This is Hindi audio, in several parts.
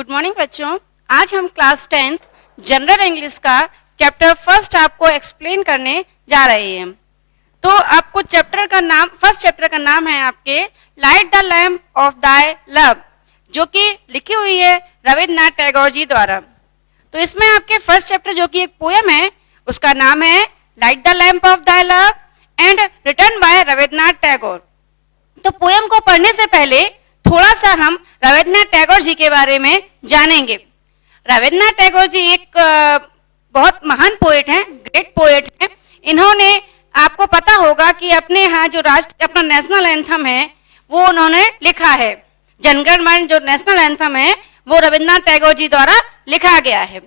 गुड मॉर्निंग बच्चों। आज हम क्लास 10th जनरल इंग्लिश का चैप्टर फर्स्ट आपको एक्सप्लेन करने जा रहे हैं। तो आपको फर्स्ट चैप्टर का नाम है आपके light the lamp of thy love, जो कि लिखी हुई है रविन्द्रनाथ टैगोर जी द्वारा। तो इसमें आपके फर्स्ट चैप्टर जो कि एक पोयम है, उसका नाम है light the lamp of thy love and written by Rabindranath Tagore. तो पोयम को पढ़ने से पहले थोड़ा सा हम रविन्द्रनाथ टैगोर जी के बारे में जानेंगे। रविन्द्रनाथ टैगोर जी एक बहुत महान पोएट हैं, ग्रेट पोएट हैं। इन्होंने, आपको पता होगा कि अपने यहाँ जो अपना नेशनल एंथम है वो उन्होंने लिखा है। जनगण मन जो नेशनल एंथम है वो रविन्द्रनाथ टैगोर जी द्वारा लिखा गया है।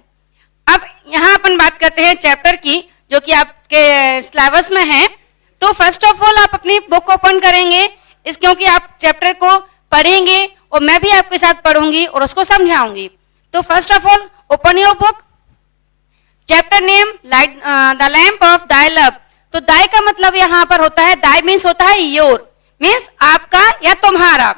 अब यहाँ अपन बात करते हैं चैप्टर की, जो कि आपके सिलेबस में है। तो फर्स्ट ऑफ ऑल आप अपनी बुक ओपन करेंगे, क्योंकि आप चैप्टर को पढ़ेंगे और मैं भी आपके साथ पढ़ूंगी और उसको समझाऊंगी। तो first of all open your book. Chapter name light the lamp of thy love. तो दाय का मतलब यहाँ पर होता है, दाय मीन्स होता है योर, मीन्स आपका या तुम्हारा।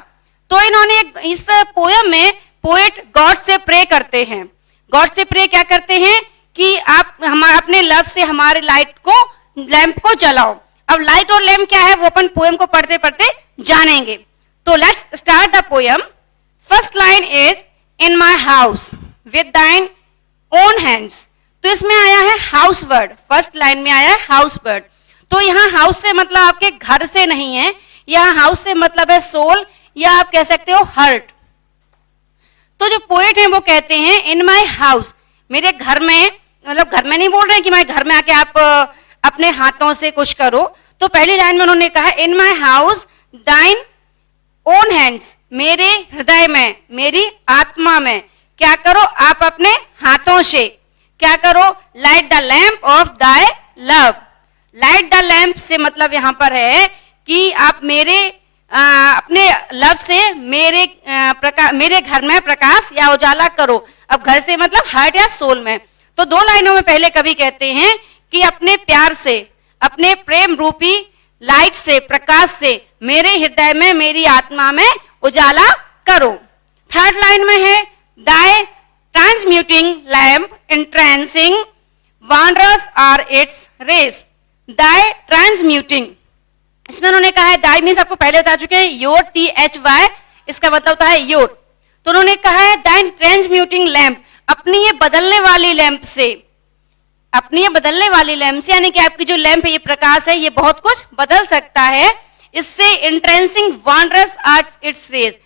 तो इन्होंने इस पोयम में पोएट गॉड से प्रे करते हैं। गॉड से प्रे क्या करते हैं कि आप अपने लव से हमारे लैंप को जलाओ। अब लाइट और लैम्प क्या है वो अपन पोयम को पढ़ते पढ़ते जानेंगे। तो let's start the poem. First line is in my house with दाइन ओन हैंड्स। तो इसमें आया है हाउस वर्ड, फर्स्ट लाइन में आया है हाउस वर्ड। तो यहाँ हाउस से मतलब आपके घर से नहीं है, यहाँ हाउस से मतलब है सोल, या आप कह सकते हो हर्ट। तो जो पोएट हैं वो कहते हैं इन माई हाउस, मेरे घर में, मतलब घर में नहीं बोल रहे हैं कि मैं घर में आके आप अपने हाथों से कुछ करो। तो पहली लाइन में उन्होंने कहा इन माई हाउस दाइन ओन हैंड्स, मेरे हृदय में, मेरी आत्मा में क्या करो आप अपने हाथों से क्या करो, light the lamp of thy love. Light the lamp से मतलब यहाँ पर है कि आप अपने लव से मेरे घर में प्रकाश या उजाला करो। अब घर से मतलब हार्ट या सोल में। तो दो लाइनों में पहले कवि कहते हैं कि अपने प्यार से, अपने प्रेम रूपी लाइट से, प्रकाश से मेरे हृदय में, मेरी आत्मा में उजाला करो। थर्ड लाइन में है दाय transmuting lamp entrancing wondrous are its rays। दाय ट्रांसम्यूटिंग, इसमें उन्होंने कहा है, दाय मीन्स आपको पहले बता चुके हैं, योर THY, इसका मतलब होता है योर। तो उन्होंने कहा है दाय ट्रांसम्यूटिंग लैम्प, अपनी ये बदलने वाली लैंप से, अपनी ये बदलने वाली लैंप से, यानी कि आपकी जो लैंप है, ये प्रकाश है, ये बहुत कुछ बदल सकता है। इससे इंट्रेंसिंग वंडरस आर्ट इट्स रेज,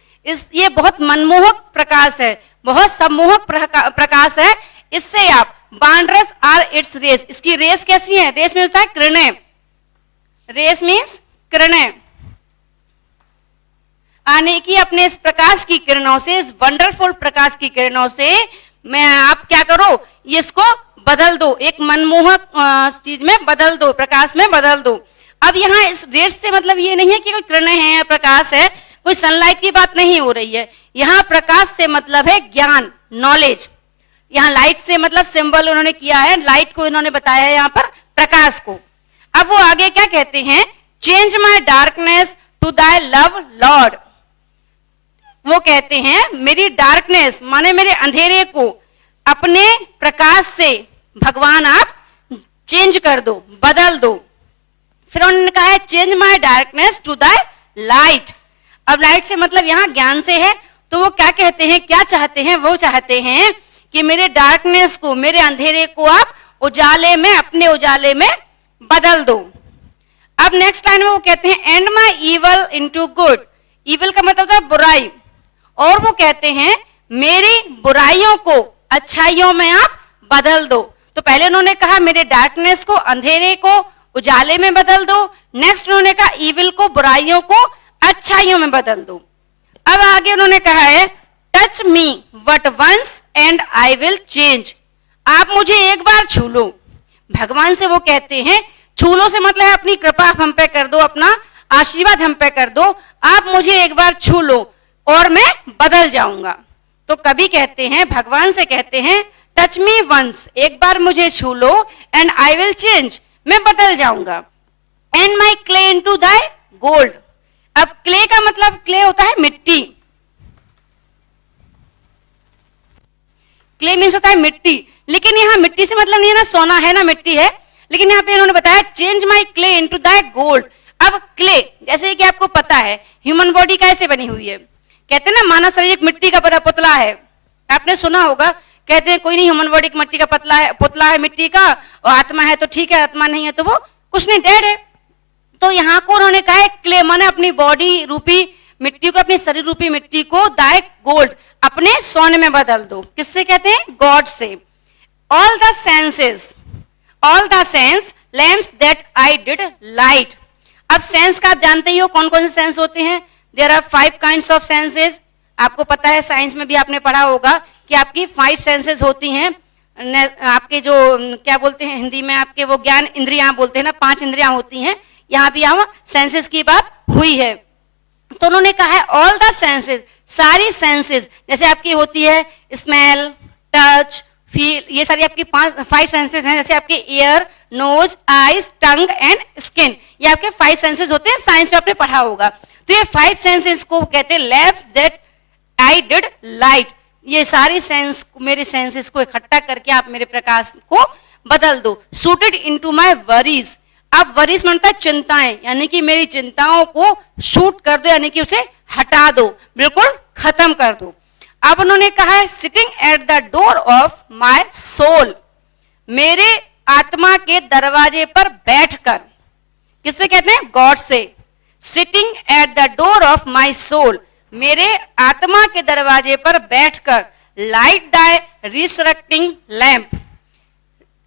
ये बहुत मनमोहक प्रकाश है, बहुत सम्मोहक प्रकाश है। इससे आप वंडरस आर इट्स रेज, इसकी रेस कैसी है, रेस में होता है किरणें, रेस मीन्स किरणें, आने की अपने इस प्रकाश की किरणों से, इस वंडरफुल प्रकाश की किरणों से मैं आप क्या करो, इसको बदल दो, एक मनमोहक चीज में बदल दो, प्रकाश में बदल दो। अब यहाँ इस रेस से मतलब ये नहीं है कि कोई किरणें हैं या प्रकाश है, कोई सनलाइट की बात नहीं हो रही है। यहाँ प्रकाश से मतलब है ज्ञान, नॉलेज। यहाँ लाइट से मतलब सिंबल उन्होंने किया है, लाइट को इन्होंने बताया है यहाँ पर प्रकाश को। अब वो आगे क्या कहते हैं, चेंज माई डार्कनेस टू दाय लव लॉर्ड। वो कहते हैं मेरी डार्कनेस माने मेरे अंधेरे को अपने प्रकाश से भगवान आप चेंज कर दो, बदल दो। फिर उन्होंने कहा है चेंज माई डार्कनेस टू दाय लाइट। अब लाइट से मतलब यहाँ ज्ञान से है। तो वो क्या कहते हैं, क्या चाहते हैं, वो चाहते हैं कि मेरे डार्कनेस को, मेरे अंधेरे को आप उजाले में, अपने उजाले में बदल दो। अब नेक्स्ट लाइन में वो कहते हैं and my evil into good. Evil का मतलब होता है बुराई, और वो कहते हैं मेरी बुराइयों को अच्छाइयों में आप बदल दो। तो पहले उन्होंने कहा मेरे डार्कनेस को, अंधेरे को उजाले में बदल दो। नेक्स्ट उन्होंने कहा ईविल को, बुराइयों को अच्छाइयों में बदल दो। अब आगे उन्होंने कहा है touch me but once and I will change. आप मुझे एक बार छू लो। भगवान से वो कहते हैं, छू लो से मतलब है अपनी कृपा हम पे कर दो, अपना आशीर्वाद हम पे कर दो। आप मुझे एक बार छू लो और मैं बदल जाऊंगा। तो कभी कहते हैं, भगवान से कहते हैं टच मी वंस, एक बार मुझे छू लो, एंड आई विल चेंज, मैं बदल जाऊंगा। एंड माई क्ले इनटू दाय गोल्ड। अब क्ले का मतलब, क्ले होता है मिट्टी, क्ले मीन्स होता है मिट्टी, लेकिन यहाँ मिट्टी से मतलब नहीं है ना सोना है ना मिट्टी है, लेकिन यहाँ पे इन्होंने बताया change my clay into the gold. अब क्ले जैसे कि आपको पता है ह्यूमन बॉडी कैसे बनी हुई है, कहते हैं ना मानव शरीर एक मिट्टी का बड़ा पुतला है, आपने सुना होगा, कहते हैं कोई नहीं ह्यूमन बॉडी मिट्टी का पुतला है मिट्टी का, और आत्मा है तो ठीक है, आत्मा नहीं है तो वो कुछ नहीं, डेड है। तो यहाँ को उन्होंने कहा है क्ले माने अपनी बॉडी रूपी मिट्टी को, अपनी शरीर रूपी मिट्टी को दाय गोल्ड अपने सोने में बदल दो। किससे कहते हैं? गॉड से। All the sense lamps that I did light. अब सेंस का आप जानते ही हो कौन कौन से सेंस होते हैं, there are 5 kinds of senses. आपको पता है साइंस में भी आपने पढ़ा होगा कि आपकी 5 सेंसेस होती हैं, आपके जो क्या बोलते हैं हिंदी में आपके वो ज्ञान इंद्रियां बोलते हैं ना, 5 इंद्रियां होती हैं, यहाँ भी यहाँ सेंसेस की बात हुई है। तो उन्होंने कहा है ऑल द सेंसेस, सारी सेंसेस, जैसे आपकी होती है स्मेल, टच, फील, ये सारी आपकी 5 सेंसेस हैं, जैसे आपके ear, nose, eyes, tongue and skin, ये आपके 5 सेंसेस होते हैं, साइंस में आपने पढ़ा होगा। तो ये 5 सेंसेस को कहते हैं lamps that I did light. ये सारी सेंस, मेरे सेंसेस को इकट्ठा करके आप मेरे प्रकाश को बदल दो। Suited into my worries. अब वरीज मतलब है चिंताएं, यानी कि मेरी चिंताओं को शूट कर दो, यानी कि उसे हटा दो, बिल्कुल खत्म कर दो। अब उन्होंने कहा है sitting at the door of my soul, मेरे आत्मा के दरवाजे पर बैठकर, किससे कहते हैं? गॉड से। Sitting at the door of my soul, मेरे आत्मा के दरवाजे पर बैठकर light the resurrecting lamp.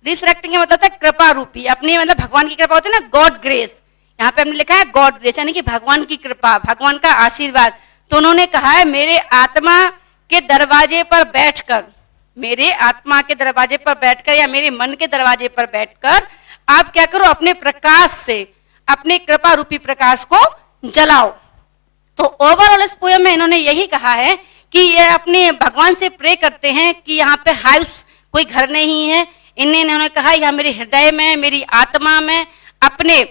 Resurrecting का मतलब होता है कृपा रूपी, अपनी मतलब भगवान की कृपा होती है ना, गॉड ग्रेस, यहाँ पे हमने लिखा है गॉड ग्रेस, यानी कि भगवान की कृपा, भगवान का आशीर्वाद। तो उन्होंने कहा है मेरे आत्मा के दरवाजे पर बैठकर, मेरे आत्मा के दरवाजे पर बैठकर या मेरे मन के दरवाजे पर बैठकर आप क्या करो, अपने प्रकाश से, अपने कृपा रूपी प्रकाश को जलाओ। तो ओवरऑल इस पोयम में इन्होंने यही कहा है कि ये अपने भगवान से प्रे करते हैं कि यहाँ पे हाउस, कोई घर नहीं है, इन्होंने कहा यहाँ मेरे हृदय में, मेरी आत्मा में, अपने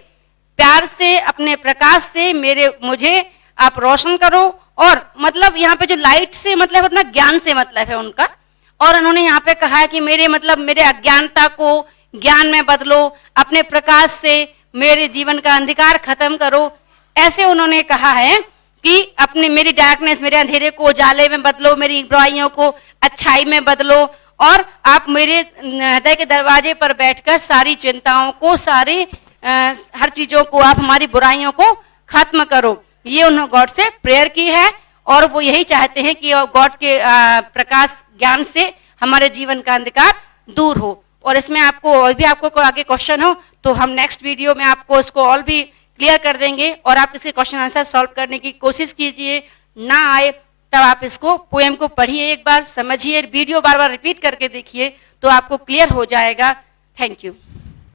प्यार से, अपने प्रकाश से मुझे आप रोशन करो। और मतलब यहाँ पे जो लाइट से मतलब अपना ज्ञान से मतलब है उनका। और उन्होंने यहाँ पे कहा है कि मेरे अज्ञानता को ज्ञान में बदलो, अपने प्रकाश से मेरे जीवन का अंधकार खत्म करो। ऐसे उन्होंने कहा है कि अपने मेरी डार्कनेस, मेरे अंधेरे को उजाले में बदलो, मेरी बुराइयों को अच्छाई में बदलो, और आप मेरे हृदय के दरवाजे पर बैठकर सारी चिंताओं को, हर चीजों को, आप हमारी बुराइयों को खत्म करो। ये उन्होंने गॉड से प्रेयर की है, और वो यही चाहते हैं कि गॉड के प्रकाश ज्ञान से हमारे जीवन का अंधकार दूर हो। और इसमें और भी आपको आगे क्वेश्चन हो तो हम नेक्स्ट वीडियो में आपको इसको और भी क्लियर कर देंगे, और आप इसके क्वेश्चन आंसर सॉल्व करने की कोशिश कीजिए। ना आए तब आप इसको पोएम को पढ़िए, एक बार समझिए, वीडियो बार बार रिपीट करके देखिए, तो आपको क्लियर हो जाएगा। Thank you.